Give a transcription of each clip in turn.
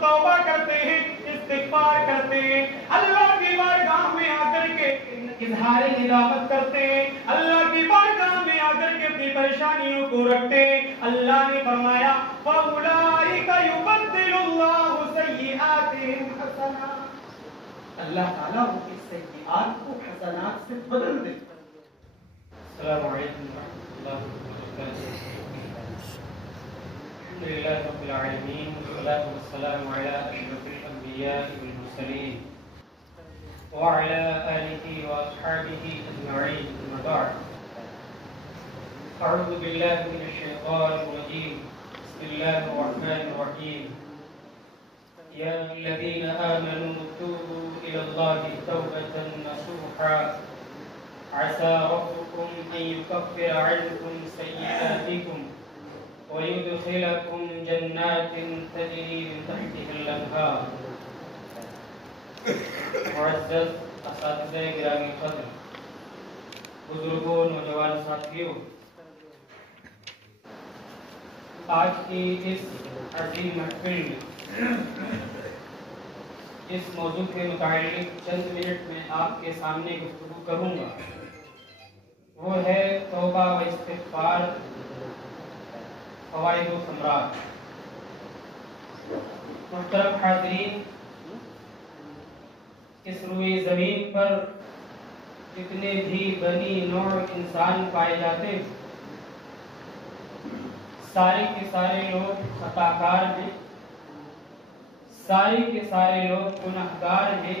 توبہ کرتے ہیں, استغفار کرتے ہیں, اللہ کی بارگاہ میں آ کر کے اظہار ندامت کرتے ہیں, اللہ کی بارگاہ میں آ کر کے اپنی پریشانیوں کو رکھتے ہیں, اللہ نے فرمایا فَأُولَٰئِكَ يُبَدِّلُ اللَّهُ سَيِّئَاتِهِمْ حَسَنَاتٍ, اللہ تعالیٰ ان کی سیئات کو حسنات سے بدل دے. السلام علیکم ورحمۃ اللہ وبرکاتہ. الحمد للہ رب العالمین والصلاة والسلام علی اشرف الانبیاء والمرسلین وعلى آلہ واصحابہ اجمعین. اما بعد, اعوذ باللہ من الشیطان الرجیم. بسم اللہ الرحمن الرحیم. یا الذین آمنوا توبوا الی اللہ توبة نصوحا عسى ربكم أن يكفر عنكم سيئاتكم ويدخلكم جنات تجري من تحتها الأنهار. معزز اساتذہ گرامی قدر, بزرگوں, نوجوان ساتھیوں, آج کی اس عظیم محفل میں اس موضوع کے متعلق چند منٹ میں آپ کے سامنے گفتگو کروں گا. وہ ہے توبہ و استغفار, فوائد و ثمرات. محترم حاضرین, اس روئے زمین پر جتنے بھی بنی نوع انسان پائے جاتے ہیں, سارے کے سارے لوگ خطا کار ہیں, سارے کے سارے لوگ گناہگار ہیں.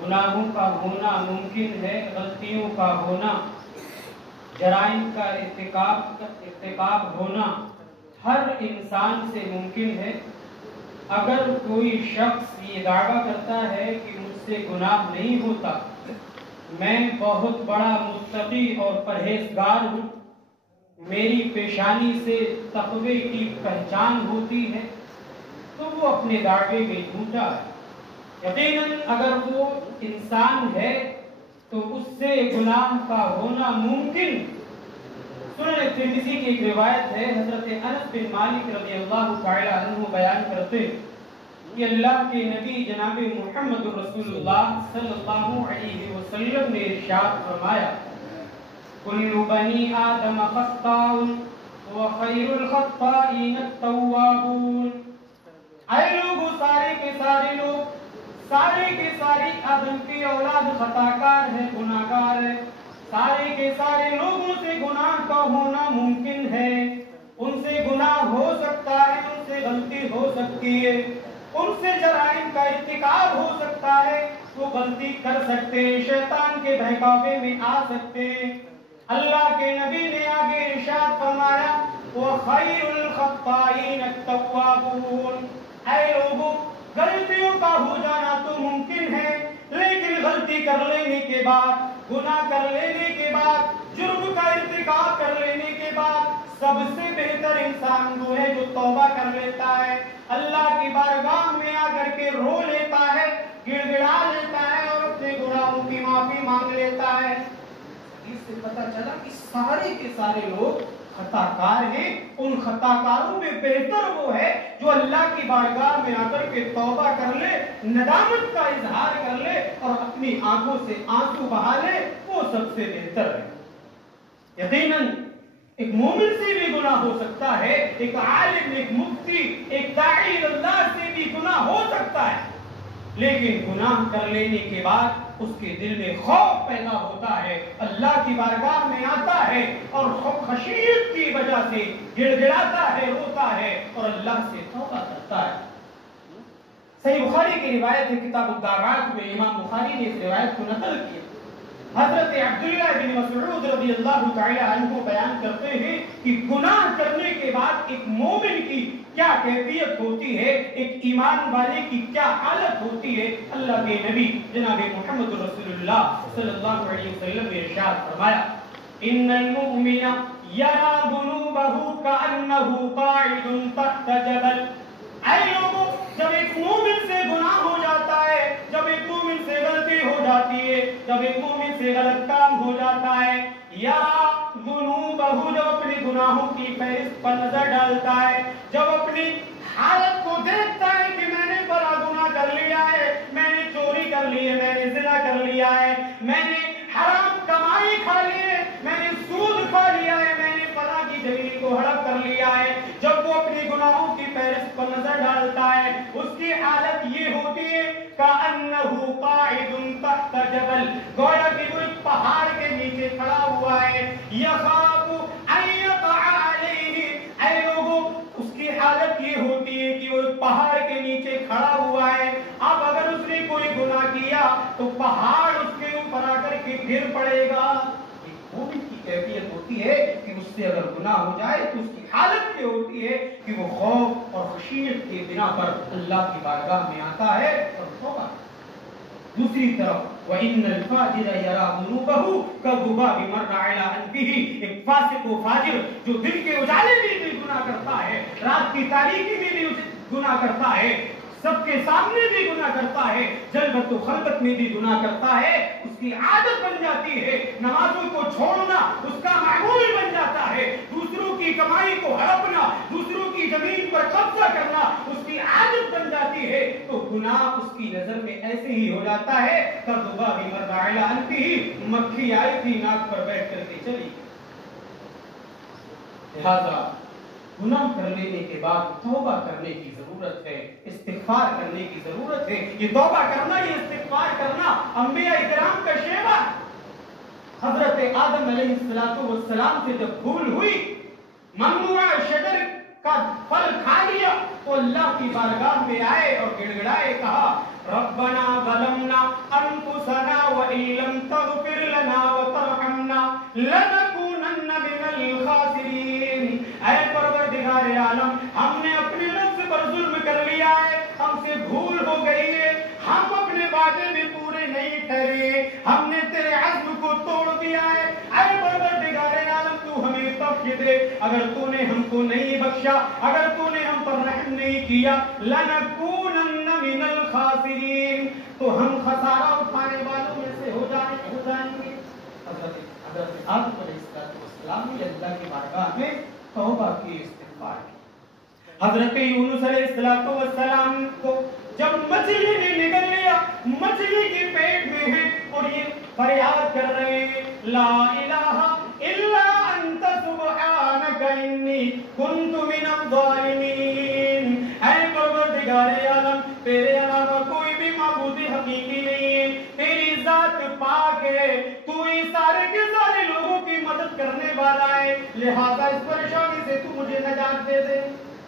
گناہوں کا ہونا ممکن ہے, غلطیوں کا ہونا, جرائم کا ارتکاب ہونا ہر انسان سے ممکن ہے. اگر کوئی شخص یہ دعویٰ کرتا ہے کہ مجھ سے گناہ نہیں ہوتا, میں بہت بڑا متقی اور پرہیزگار ہوں, میری پیشانی سے تقوی کی پہچان ہوتی ہے, تو وہ اپنے دعوے میں جھوٹا ہے. یقیناً اگر وہ انسان ہے تو اس سے گناہ کا ہونا ممکن. سنن ترمذی کی ایک روایت ہے, حضرت انس بن مالک رضی اللہ تعالی عنہ بیان کرتے ہیں کہ اللہ کے نبی جناب محمد رسول اللہ صلی اللہ علیہ وسلم نے ارشاد فرمایا کل بنی آدم خطاء وخیر الخطائین التوابون. اے لوگوں, سارے کے سارے لوگ, سارے کے ساری آدم کی اولاد خطا کار ہے, گناہ گار ہے. سارے کے سارے لوگوں سے گناہ کا ہونا ممکن ہے. ان سے گناہ ہو سکتا ہے, ان سے غلطی ہو سکتی ہے, ان سے جرائم کا ارتکاب ہو سکتا ہے, وہ غلطی کر سکتے ہیں, شیطان کے بہکاوے میں آ سکتے ہیں. اللہ کے نبی نے آگے ارشاد فرمایا وَخَيْرُ الْخَطَّائِينَ التَّوَّابُونَ. اے لوگوں, غلطیوں کا ہو جانا تو ممکن ہے, لیکن غلطی کر لینے کے بعد, گناہ کر لینے کے بعد, جرم کا ارتکاب کر لینے کے بعد سب سے بہتر انسان وہ ہے جو توبہ کر لیتا ہے, اللہ کی بارگاہ میں آ کر کے رو لیتا ہے, گڑ گڑا لیتا ہے اور اپنے گناہوں کی معافی مانگ لیتا ہے. اس سے پتہ چلا کہ سارے کے سارے لوگ خطا کار ہیں. ان خطا کاروں میں بہتر وہ ہے جو اللہ کی بارگاہ میں آ کر کے توبہ کر لے, ندامت کا اظہار کر لے اور اپنی آنکھوں سے آنسو بہا لے, وہ سب سے بہتر ہے. یقیناً ایک مومن سے بھی گناہ ہو سکتا ہے, ایک عالم, ایک مفتی, ایک داعی اللہ سے بھی گناہ ہو سکتا ہے, لیکن گناہ کر لینے کے بعد اس کے دل میں خوف پیدا ہوتا ہے, اللہ کی بارگاہ میں آتا ہے اور خشیت کی وجہ سے گڑ گڑاتا ہے, روتا ہے اور اللہ سے توبہ کرتا ہے. صحیح بخاری کی روایت ہے, کتاب الدعوات میں امام بخاری نے اس روایت کو نقل کیا. حضرت عبداللہ بن مسعود رضی اللہ تعالی عنہ بیان کرتے ہیں کہ گناہ کرنے کے بعد ایک مومن کی کیا کیفیت ہوتی ہے, ایک ایمان والے کی کیا حالت ہوتی ہے. اللہ کے نبی جناب محمد رسول اللہ صلی اللہ علیہ وسلم نے ارشاد فرمایا ان المؤمن یرا ذنوبہ کأنہ قاعد تحت جبل. اے لوگوں, جب ایک مومن سے گناہ ہو جاتا ہے, جب ایک مومن سے غلطی ہو جاتی ہے, جب ایک مومن سے غلط کام ہو جاتا ہے, یا ذنوبہ, جب اپنے گناہوں کی فہرست پر نظر ڈالتا ہے, جب اپنی حالت کو اس پر نظر ڈالتا ہے اس کی حالت یہ ہوتی ہے کأنہ قاعد تحت جبل، گویا کہ وہ ایک پہاڑ کے نیچے کھڑا ہوا ہے، یخاف ان یقع علیہ، اے لوگوں اس کی حالت یہ ہوتی ہے کہ وہ ایک پہاڑ کے نیچے کھڑا ہوا ہے، اب اگر اس نے کوئی گناہ کیا تو پہاڑ اس کے اوپر آ کر کے گر پڑے گا۔ مومن کی کیفیت ہوتی ہے کہ اس سے اگر گناہ ہو جائے تو اس کی حالت یہ ہوتی ہے کہ وہ خوف اور خشیت کے بنا پر اللہ کی بارگاہ میں آتا ہے اور توبہ۔ دوسری طرف وَإِنَّ الْفَاجِرَ يَرَى ذُنُوبَهُ كَالذُّبَابِ مَرَّ عَلَىٰ أَنْفِهِ، ایک فاسق و فاجر جو دن کے اجالے میں بھی گناہ کرتا ہے، رات کی تاریکی میں بھی گناہ کرتا ہے، سب کے سامنے بھی گناہ کرتا ہے، جلوت و خلوت میں بھی گناہ کرتا ہے، اس کی عادت بن جاتی ہے، نمازوں کو چھوڑنا اس کا معمول بن جاتا ہے، دوسروں کی کمائی کو ہڑپنا، دوسروں کی زمین پر قبضہ کرنا اس کی عادت بن جاتی ہے، تو گناہ اس کی نظر میں ایسے ہی ہو جاتا ہے کالذُّبَابِ مَرَّ عَلَىٰ أَنْفِهِ، مکھی آئی تھی ناک پر بیٹھ کر کے چلی۔ لہذا گناہ کر لینے کے بعد توبہ کرنے کی ضرورت ہے، استغفار کرنے کی ضرورت ہے۔ یہ توبہ کرنا، یہ استغفار کرنا انبیاء کرام کا شیوا۔ حضرت آدم علیہ السلام سے جب بھول ہوئی، ممنوع شجر کا پھل کھا لیا، تو اللہ کی بارگاہ میں آئے اور گڑگڑائے، کہا ربنا ظلمنا انفسنا وان لم تغفر لنا وترحمنا لنکونن من الخاسرین۔ اے پروردگار عالم، ہم نے اپنے نفس پر ظلم کر لیا ہے، ہم سے بھول ہو گئی ہے، ہم اپنے وعدے میں پورے نہیں ٹھہرے، ہم نے تیرے عزم کو توڑ دیا ہے۔ اے پروردگار عالم، تو ہمیں توفیق دے، اگر تو نے ہم کو نہیں بخشا، اگر تو نے ہم پر رحم نہیں کیا، لنکونن من الخاسرین، تو ہم خسارہ اٹھانے والوں میں سے ہو جائیں گے۔ حضرت آدم علیہ السلام نے اللہ کی بارگاہ میں توبہ کی، استغفار کی۔ حضرت یونس علیہ السلام کو جب مچھلی نے نگل لیا، مچھلی کے پیٹ میں ہے اور یہ فریاد کر رہے ہیں لا الہ الا انت سبحانک انی کنت من الظالمین۔ اے پروردگار عالم، تیرے علاوہ کوئی بھی معبود حقیقی نہیں ہے، تیری ذات پاک ہے، تو ہی سارے کے سارے لوگوں کی مدد کرنے والا ہے، لہذا اس پریشانی سے تو مجھے نجات دے دے۔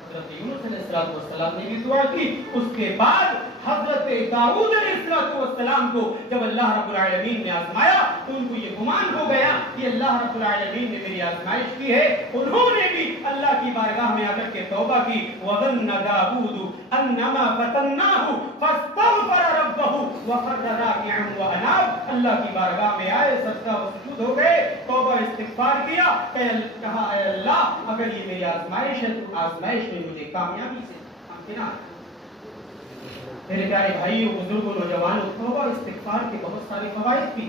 حضرت یونس علیہ السلام نے بھی دعا کی۔ اس کے بعد حضرت داؤد علیہ السلام کو جب اللہ رب العالمین نے آزمایا تو ان کو یہ گمان ہو گیا کہ اللہ رب العالمین نے میری آزمائش کی ہے، انہوں نے بھی اللہ کی بارگاہ میں آ کر کے توبہ کی۔ وَظَنَّ دَاوُودُ أَنَّمَا فَتَنَّاهُ فَاسْتَغْفَرَ رَبَّهُ وَخَرَّ رَاكِعًا وَأَنَابَ، اللہ کی بارگاہ میں آئے، سجدہ و سجود ہو گئے، توبہ استغفار کیا، کہا اے اللہ اگر یہ میری آزمائش ہے تو آزمائش میں مجھے کامیابی سے امکنان۔ میرے پیارے بھائیوں، بزرگوں، نوجوانوں، توبہ استغفار کے بہت سارے فوائد بھی۔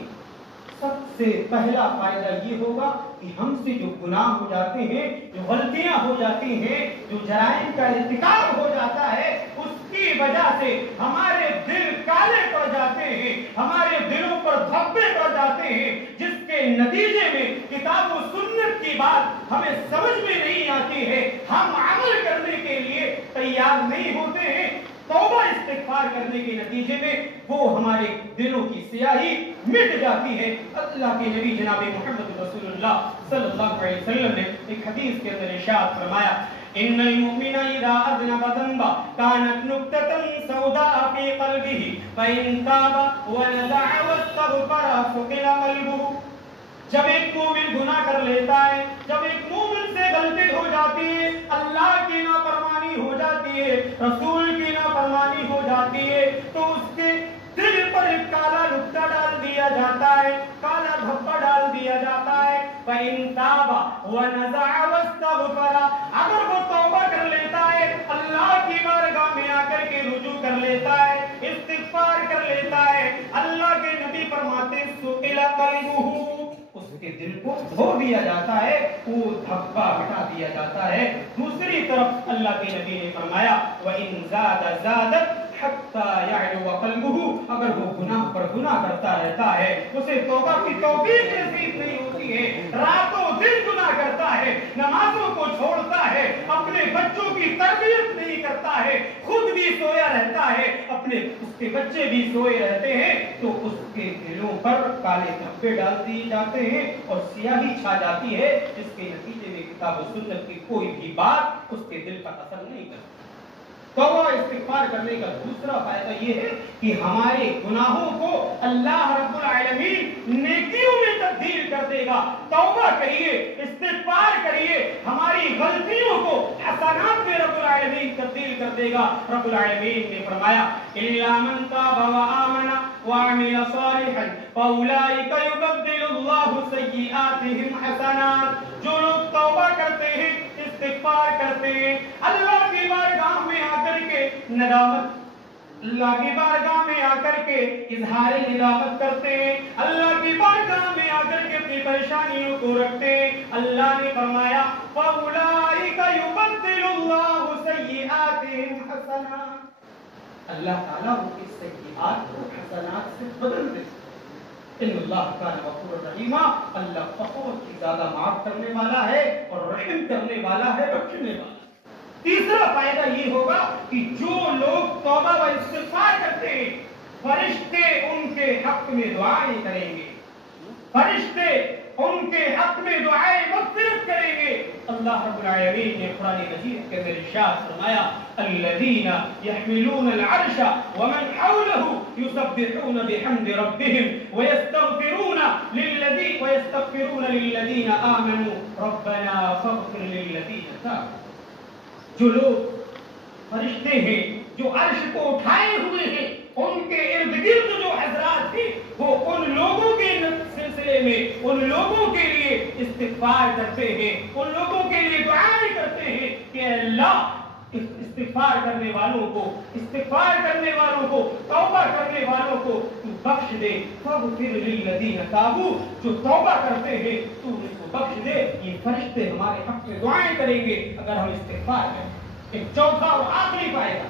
سب سے پہلا فائدہ یہ ہوگا کہ ہم سے جو گناہ ہو جاتے ہیں، جو غلطیاں ہو جاتی ہیں، جو جرائم کا ارتکاب ہو جاتا ہے، اس کی وجہ سے ہمارے دل کالے پڑ جاتے ہیں، ہمارے دلوں پر دھبے پڑ جاتے ہیں، جس کے نتیجے میں کتاب و سنت کی بات ہمیں سمجھ میں نہیں آتی ہے، ہم عمل کرنے کے لیے تیار نہیں ہوتے ہیں۔ توبہ استغفار کرنے کے نتیجے میں وہ ہمارے دلوں کی سیاہی مٹ جاتی ہے۔ اللہ کے نبی جناب محمد رسول اللہ صلی اللہ علیہ وسلم نے ایک حدیث کے اندر ارشاد فرمایا ان المؤمن اذا اذنب ذنبا كانت نكتة سوداء في قلبه فإن تاب ونزع واستغفر فقل قلبه۔ جب ایک مومن گناہ کر لیتا ہے، جب ایک مومن سے غلطی ہو جاتی ہے، اللہ کی نافرمانی ہو جاتی ہے، رسول کی نافرمانی ہو جاتی ہے، تو اس کے دل پر ایک کالا نقطہ ڈال دیا جاتا ہے، کالا دھبا ڈال دیا جاتا ہے۔ فَإِن تَابَ وَنَزَعَ وَاسْتَغْفَرَ، اگر وہ توبہ کر لیتا ہے، اللہ کی بارگاہ میں آ کر کے رجوع کر لیتا ہے، استغفار کر لیتا ہے، اللہ کے نبی فرماتے سُقِلَ قَلْبُهُ، اس کے دل کو دھو دیا جاتا ہے، وہ دھبا ہٹا دیا جاتا ہے۔ دوسری طرف اللہ کے نبی نے فرمایا وَإِن زَادَ زَادَتْ حَتَّى يَعْلُوَ قَلْبُهُ، اگر وہ گناہ پر گناہ کرتا رہتا ہے، اسے توبہ کی توفیق نصیب نہیں ہوتی ہے، راتوں دن گناہ کرتا ہے، نمازوں کو چھوڑتا ہے، اپنے بچوں کی تربیت نہیں کرتا کرتا ہے، خود بھی سویا رہتا ہے، اپنے اس کے بچے بھی سوئے رہتے ہیں، تو اس کے دلوں پر کالے دھبے ڈال دیے جاتے ہیں اور سیاہی چھا جاتی ہے، جس کے نتیجے میں کتاب و سنت کی کوئی بھی بات اس کے دل پر اثر نہیں کرتی۔ توبہ استغفار کرنے کا دوسرا فائدہ یہ ہے کہ ہمارے گناہوں کو اللہ رب العالمین نیکیوں میں تبدیل کر دے گا۔ توبہ کریے، استغفار کریے، ہماری غلطیوں کو حسنات میں رب العالمین تبدیل کر دے گا۔ رب العالمین نے فرمایا اِلَّا مَن تَابَ وَآمَنَ وَعَمِلَ صَالِحًا فَأُولَٰئِكَ يُبَدِّلُ اللَّهُ سَيِّئَاتِهِمْ حَسَنَاتٍ۔ جو لوگ توبہ کرتے ہیں، استغفار کرتے ہیں، اللہ کی بارگاہ میں آ کر کے ندامت، اللہ کی بارگاہ میں آ کر کے اظہار ندامت کرتے ہیں، اللہ کی بارگاہ میں آ کر کے اپنی پریشانیوں کو رکھتے ہیں، اللہ نے فرمایا فَأُولَٰئِكَ يُبَدِّلُ اللَّهُ سَيِّئَاتِهِمْ حَسَنَاتٍ۔ اللہ تعالیٰ ان کی سیئات کو حسنات سے بدل دیتے ہیں۔ ان اللہ کا غفور رحیم، اللہ بہت ہی زیادہ معاف کرنے والا ہے اور رحم کرنے والا ہے، بخشنے والا ہے۔ تیسرا فائدہ یہ ہوگا کہ جو لوگ توبہ و استغفار کرتے ہیں، فرشتے ان کے حق میں دعائیں کریں گے، فرشتے ان کے حق میں دعائیں مغفرت کریں گے۔ اللہ رب العالمین نے قرآن مجید کے اندر ارشاد فرمایا الذین یحملون العرش ومن حوله یسبحون بحمد ربهم ویستغفرون للذین آمنوا ربنا فاغفر للذین تابوا۔ جو لوگ فرشتے ہیں جو عرش کو اٹھائے ہوئے ہیں، ان کے ارد گرد جو حضرات ہیں، وہ ان لوگوں کے سلسلے میں ان لوگوں کے لیے استغفار کرتے ہیں، ان لوگوں کے لیے دعائیں کرتے ہیں کہ اللہ استغفار کرنے والوں کو توبہ کرنے والوں کو تو بخش دے، فاغفر للذین تابوا، جو توبہ کرتے ہیں تو ان کو بخش دے۔ یہ فرشتے ہمارے حق میں دعائیں کریں گے اگر ہم استغفار کریں۔ ایک چوتھا اور آخری فائدہ،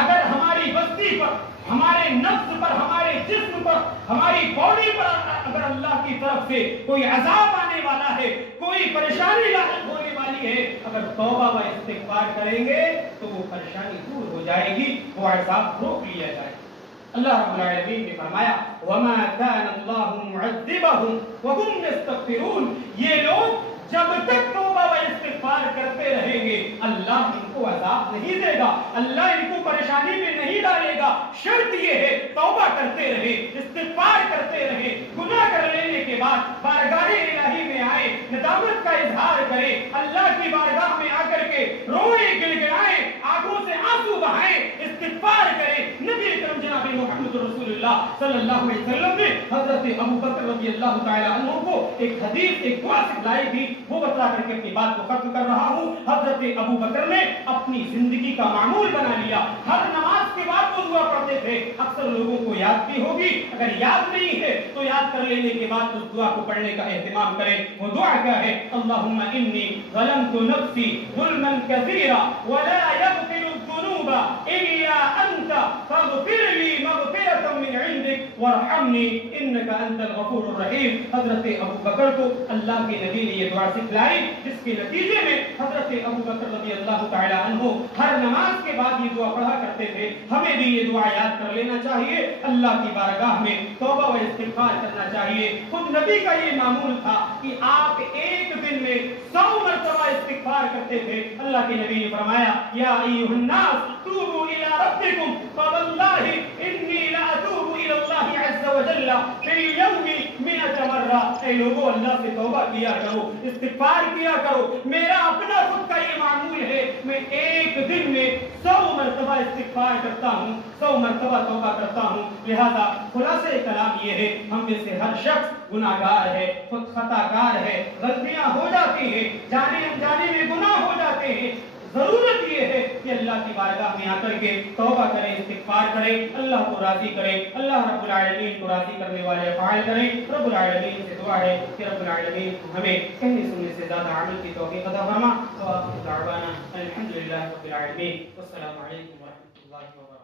اگر ہماری بستی پر، ہمارے نفس پر، ہمارے جسم پر، ہماری باڈی پر اگر اللہ کی طرف سے کوئی عذاب آنے والا ہے، کوئی پریشانی لاحق ہونے والی ہے، اگر توبہ و استغفار کریں گے تو وہ پریشانی دور ہو جائے گی، وہ عذاب روک لیا جائے گا۔ اللہ رب العالمین نے فرمایا وَمَا كَانَ اللَّهُ مُعَذِّبَهُمْ وَهُمْ يَسْتَغْفِرُونَ۔ یہ لوگ جب تک توبہ و استغفار کرتے رہیں گے، اللہ ان کو عذاب نہیں دے گا، اللہ ان کو پریشانی میں نہیں ڈالے گا۔ شرط یہ ہے توبہ کرتے رہے، استغفار کرتے رہے، گناہ کر لینے کے بعد بارگاہ الہی میں آئے، ندامت کا اظہار کرے، اللہ کی بارگاہ میں آ کر کے روئے گڑگڑائیں، آنکھوں سے آنسو بہائیں، استغفار کریں۔ نبی اکرم جناب محمد رسول اللہ صلی اللہ علیہ وسلم نے حضرت ابو بکر رضی اللہ تعالی عنہ کو ایک حدیث، ایک دعا سکھلائی تھی، وہ بتلا کر کے اپنی بات کو ختم کر رہا ہوں۔ حضرت ابو بکر نے اپنی زندگی کا معمول بنا لیا، ہر نماز کے بعد وہ دعا پڑھتے تھے۔ اکثر لوگوں کو یاد بھی ہوگی، اگر یاد نہیں ہے تو یاد کر لینے کے بعد اس دعا کو پڑھنے کا اہتمام کریں۔ وہ دعا کیا ہے؟ اللہم انی ظلمت نفسی ظلما کثیرا ولا یغفر الذنوب الا انت فاغفر لی مغفرۃ من عندک وارحمنی انک انت الغفور الرحیم۔ حضرت ابو بکر کو اللہ کے نبی نے یہ دعا سکھلائی، جس کے نتیجے میں حضرت ابو بکر رضی اللہ تعالی عنہ ہر نماز کے بعد یہ دعا پڑھا کرتے تھے۔ ہمیں بھی یہ دعا یاد کر لینا چاہیے، اللہ کی بارگاہ میں توبہ و استغفار کرنا چاہیے۔ خود نبی کا یہ معمول تھا کہ آپ ایک دن میں 100 مرتبہ استغفار کرتے تھے۔ اللہ کے نبی نے فرمایا یا ایھا الناس توبوا الی ربکم فواللہ انی لاتوب الی اللہ عز وجل فی اليوم 100 مرہ۔ اے لوگوں، اللہ سے توبہ کیا کرو، استغفار کیا کرو۔ میرا اپنا خود کا یہ معمول ہے، میں ایک دن میں 100 مرتبہ استغفار کرتا ہوں، 100 مرتبہ توبہ کرتا ہوں۔ لہذا خلاصہ کلام یہ ہے، ہم میں سے ہر شخص گناہگار ہے، خود خطا کار ہے، غلطیاں ہو جاتی ہیں، جانے انجانے میں گناہ ہو جاتے ہیں۔ ضرورت یہ ہے کہ اللہ کی بارگاہ میں آ کر کے توبہ کریں، استغفار کریں، اللہ کو راضی کریں، اللہ رب العالمین کو راضی کرنے والے افعال کریں۔ رب العالمین سے دعا ہے کہ رب العالمین ہمیں کہنے سننے سے زیادہ عمل کی توفیق عطا فرما۔ وآخر دعوانا الحمدللہ رب العالمین، والسلام علیکم ورحمۃ اللہ وبرکاتہ۔